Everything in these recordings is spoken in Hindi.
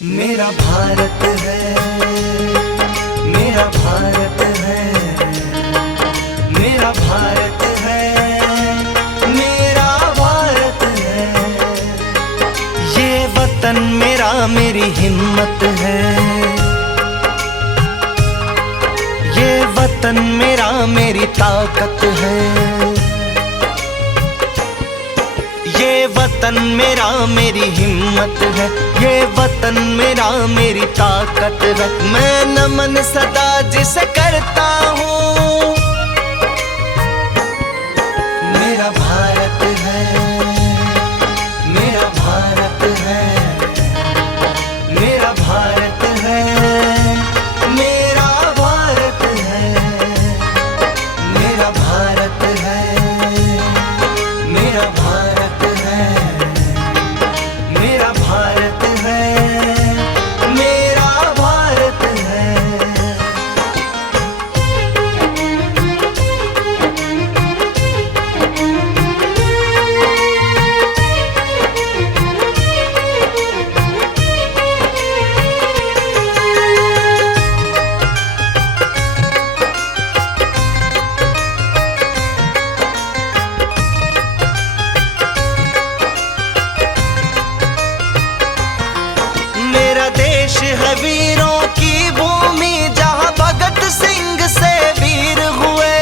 मेरा भारत है, मेरा भारत है, मेरा भारत है, मेरा भारत है। ये वतन मेरा मेरी हिम्मत है, ये वतन मेरा मेरी ताकत है। ये वतन मेरा मेरी हिम्मत है, ये वतन मेरा मेरी ताकत है। मैं नमन सदा जिसे करता हूँ, मेरा भारत है, मेरा भारत है, मेरा भारत है, मेरा भारत है, मेरा भारत है, मेरा भारत है, मेरा भारत है, मेरा भारत है। मेरा देश है वीरों की भूमि, जहाँ भगत सिंह से वीर हुए।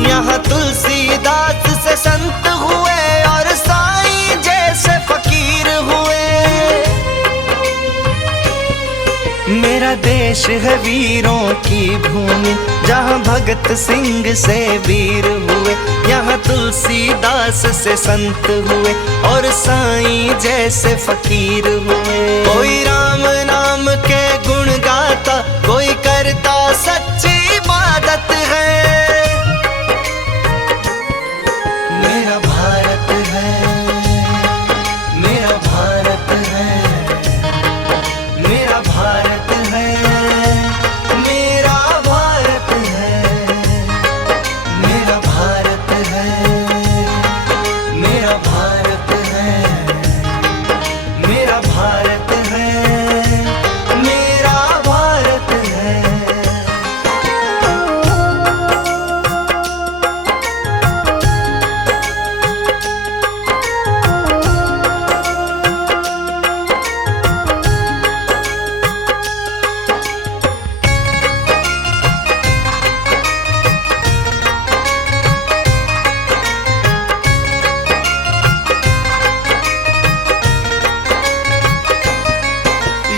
यहाँ तुलसीदास से संत हुए और साईं जैसे फकीर हुए। मेरा देश है वीरों की भूमि, जहाँ भगत सिंह से वीर हुए। यहाँ तुलसीदास से संत हुए और साईं जैसे फकीर हुए। कोई राम नाम के गुण गाता, कोई करता सच्ची इबादत है। मेरा भारत है, मेरा भारत है, मेरा भारत है, मेरा भारत है, मेरा भारत है, मेरा भारत है, मेरा भारत है, मेरा भारत है।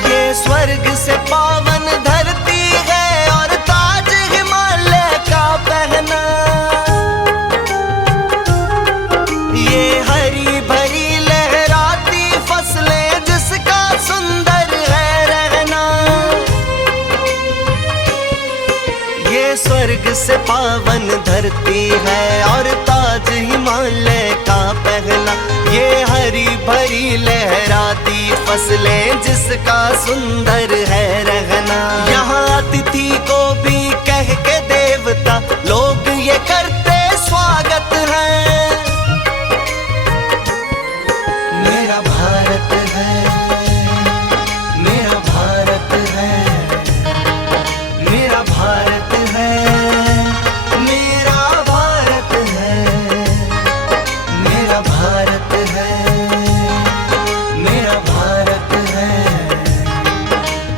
ये स्वर्ग से पावन धरती है और ताज हिमालय का पहना। ये हरी भरी लहराती फसलें जिसका सुंदर है रहना। ये स्वर्ग से पावन धरती है और ताज हिमालय का पहना। ये हरी भरी लहराती फसलें जिसका सुंदर है रहना। यहाँ अतिथि को भी कह के देवता लोग ये करते स्वागत है। मेरा भारत है, मेरा भारत है, मेरा भारत है, मेरा भारत है, मेरा भारत है, मेरा भारत है,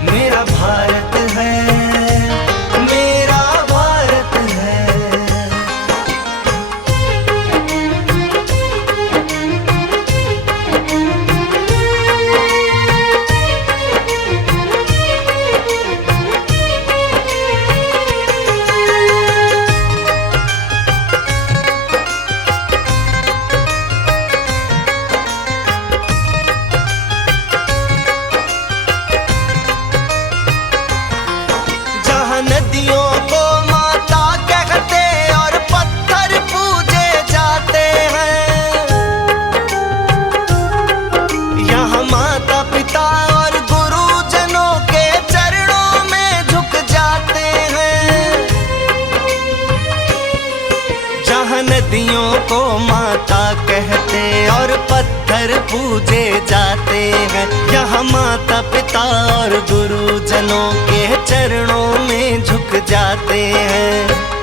मेरा भारत है, मेरा भारत है। पूजे जाते हैं। यहाँ माता पिता और गुरुजनों के चरणों में झुक जाते हैं।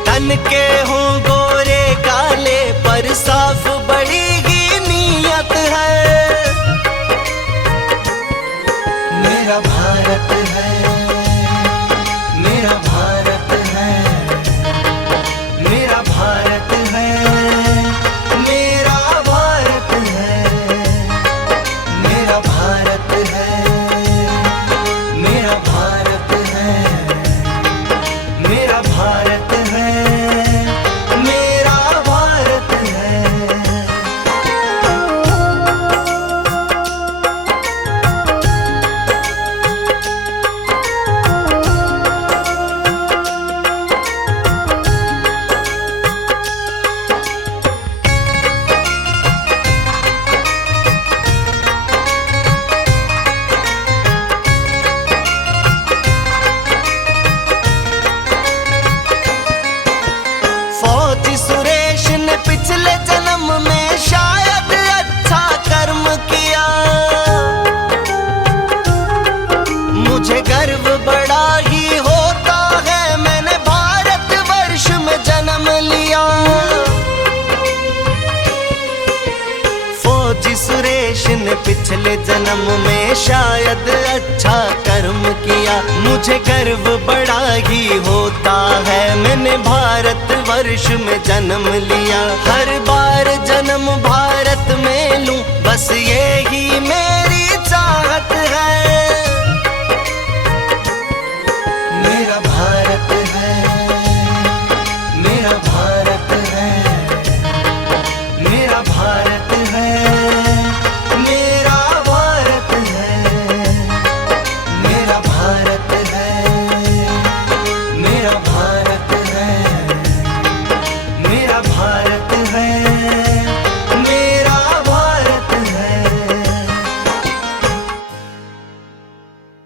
तन के हों गोरे काले पर साफ बड़ी ही नीयत है। मेरा भारत है, मेरा भारत है, मेरा भारत है, मेरा भारत है, मेरा भारत है, मेरा भारत है, मेरा भारत है, मेरा भारत है। फौजी सुरेश ने पिछले जन्म में शायद अच्छा कर्म किया। मुझे गर्व बड़ा ही होता है, मैंने भारतवर्ष में जन्म लिया। फौजी सुरेश ने पिछले जन्म में शायद अच्छा कर्म किया। मुझे गर्व बड़ा ही होता है, मैंने भारतवर्ष में जन्म लिया। हर बार जन्म भारत में लूं, बस ये ही मेरी चाहत है। मेरा भारत है, मेरा भारत है, मेरा भारत है, मेरा भारत है, मेरा भारत है, मेरा भारत है, मेरा भारत